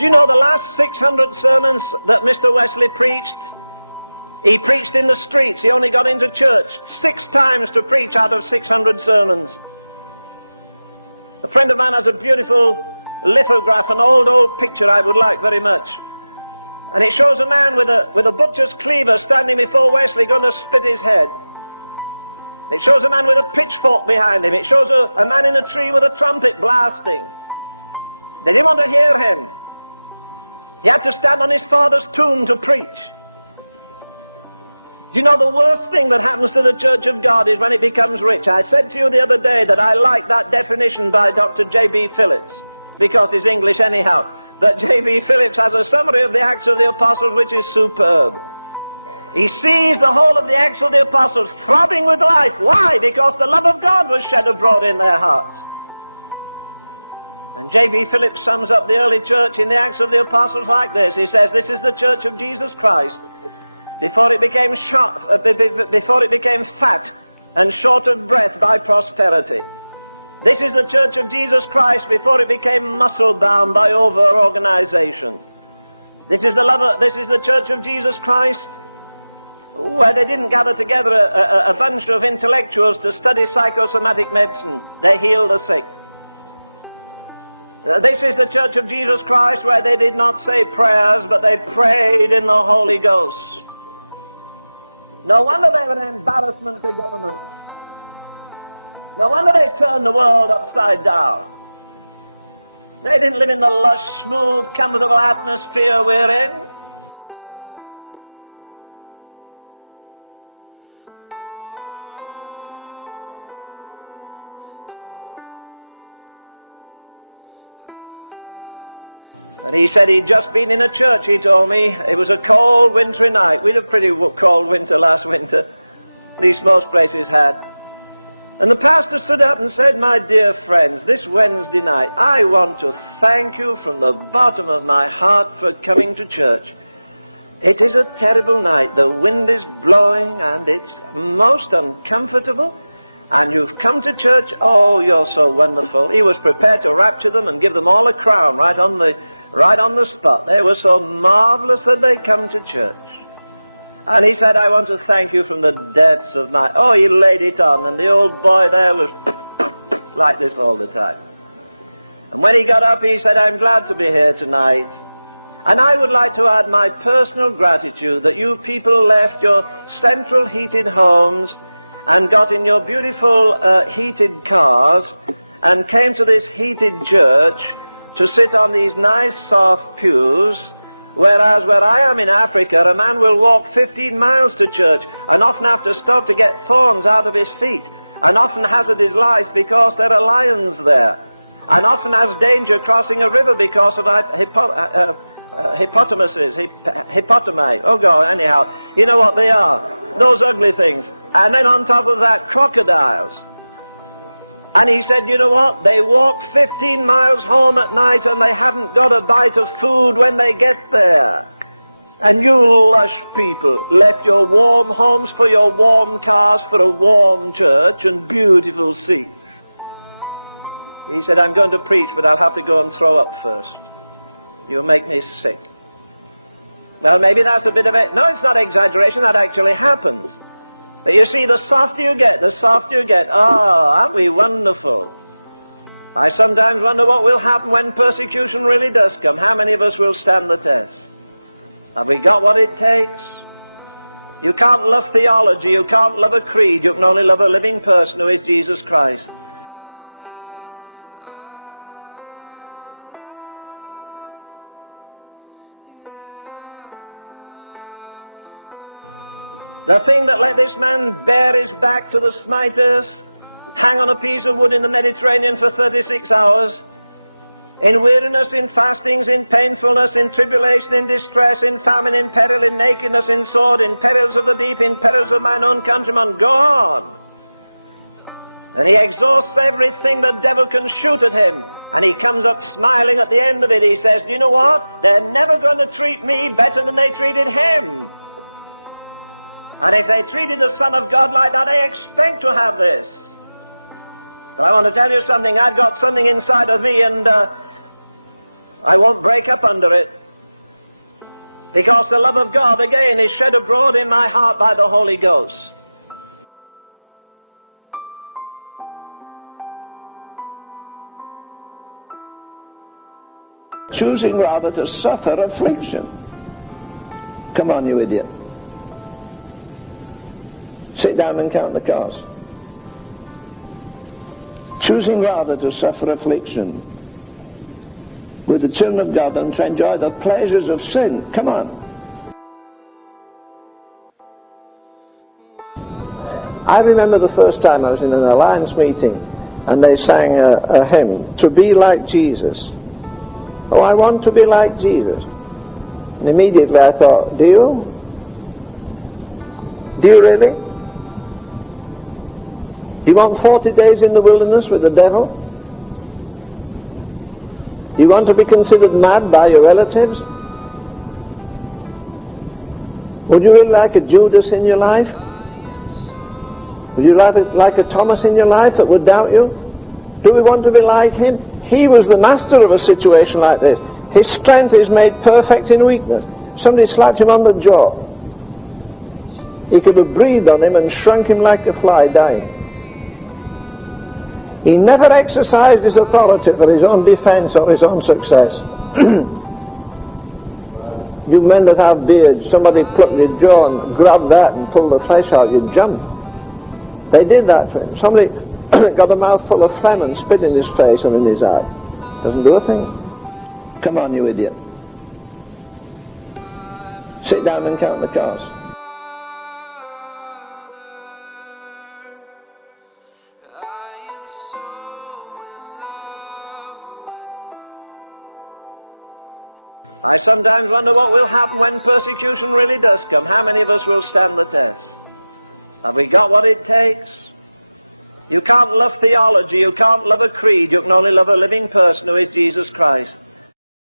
Do you know the last 600 sermons that Mr. Wesley preached? He preached in the streets. He only got into church 6 times to preach out of 600 sermons. A friend of mine has a beautiful lithograph, an old picture I would like very much. And it shows a man with a butcher's cleaver standing before Wesley going to split his head. It shows a man with a pitchfork behind him. It shows a man in a tree with a trumpet blasting. They didn't want to hear him. He had to stand on his father's tomb to preach. Do you know the worst thing that happens to the Church of God is when it becomes rich? I said to you the other day that I like that definition by Dr. J.B. Phillips, because it's English anyhow, that J.B. Phillips has a summary of the Acts of the Apostles which is superb. He sees the whole of the Acts of the Apostles throbbing with life. Why? Because the love of God was shed abroad in their hearts. And J.B. Phillips sums up the early church in the Acts of the Apostles like this. He says, this is the church of Jesus Christ before it became fat and short of breath by prosperity. This is the church of Jesus Christ before it became muscle-bound by over-organization. This is the church of Jesus Christ where they didn't gather together a bunch of intellectuals to study psychosomatic medicine. They healed the sick. This is the church of Jesus Christ where they did not say prayers, but they prayed in the Holy Ghost. No wonder they were an embarrassment to government. No wonder they turned the world upside down. They didn't live in the lush, smooth, comfortable atmosphere we're in. And he said he'd just been in a church, he told me. It was a cold, wintry night. We had a pretty cold winter last winter. At least most places had. And the pastor stood up and said, my dear friends, this Wednesday night, I want to thank you from the bottom of my heart for coming to church. It is a terrible night. The wind is blowing and it's most uncomfortable. And you've come to church. Oh, you're so wonderful. He was prepared to rapture them and give them all a crown right on the spot. They were so marvelous that they come to church. And he said, I want to thank you from the depths of my... Oh, he laid it on, and the old boy there was like this all the time. And when he got up, he said, I'm glad to be here tonight. And I would like to add my personal gratitude that you people left your central heated homes and got in your beautiful heated cars and came to this heated church to sit on these nice soft pews, whereas where I am in Africa, a man will walk 15 miles to church and often have to stop to get thorns out of his feet, and often hazard his life because there are lions there, and often has danger crossing a river because of hippotami. Oh God, anyhow, you know what they are, those ugly things. And then on top of that, crocodiles. And he said, you know what? They walk 15 miles home at night and they haven't got a bite of food when they get there. And you lush people left your warm homes for your warm cars for a warm church and beautiful seats. He said, I'm going to preach, but I'll have to go and throw up first. You'll make me sick. Well, maybe that's a bit of it. No, it's not exaggeration. That actually happens. But you see, the softer you get, oh, aren't we wonderful? I sometimes wonder what will happen when persecution really does come. How many of us will stand the test? Have we got what it takes? You can't love theology, you can't love a creed, you can only love a living person who is Jesus Christ. The thing that let this man bare his back to the smiters, hang on a piece of wood in the Mediterranean for 36 hours, in weariness, in fastings, in painfulness, in tribulation, in distress, in famine, in peril, in nakedness, in sword, in perils of the deep, in perils of mine own countrymen, go on. And he exhausts everything the devil can shoot at him, and he comes up smiling at the end of it. He says, do you know what? They're never going to treat me better than they treated him. And if they treated the Son of God like that, I expect to have this. But I want to tell you something. I've got something inside of me, and I won't break up under it. Because the love of God, again, is shed abroad in my heart by the Holy Ghost. Choosing rather to suffer affliction. Come on, you idiot. Sit down and count the cost. Choosing rather to suffer affliction with the children of God than to enjoy the pleasures of sin. Come on. I remember the first time I was in an alliance meeting and they sang a hymn, "To be like Jesus." Oh, I want to be like Jesus. And immediately I thought, do you? Do you really? Do you want 40 days in the wilderness with the devil? Do you want to be considered mad by your relatives? Would you really like a Judas in your life? Would you like a Thomas in your life that would doubt you? Do we want to be like him? He was the master of a situation like this. His strength is made perfect in weakness. Somebody slapped him on the jaw. He could have breathed on him and shrunk him like a fly, dying. He never exercised his authority for his own defense or his own success. You men that have beards, somebody plucked your jaw and grabbed that and pulled the flesh out, you'd jump. They did that to him. Somebody got a mouthful of phlegm and spit in his face or in his eye. Doesn't do a thing. Come on, you idiot. Sit down and count the cost. I sometimes wonder what will happen when persecution really does come. How many of us will stand the test? Have we got what it takes? You can't love theology, you can't love a creed, you can only love a living person who is Jesus Christ.